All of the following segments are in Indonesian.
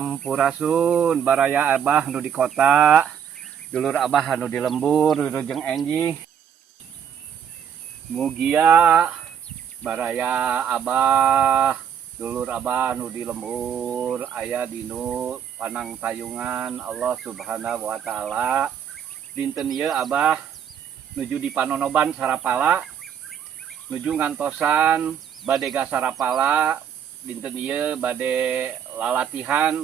Sampurasun baraya Abah nu di kota, dulur Abah nu di lembur, Wilujeng Enji. Mugia baraya Abah, dulur Abah nu di lembur, aya dinu panang tayungan Allah Subhanahu wa taala. Dinten ieu Abah nuju di Panonoban Sarapala, nuju ngantosan bade ga Sarapala. Dinten ieu bade latihan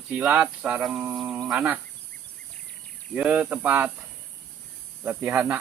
silat sareng manah. Ieu tempat latihanna.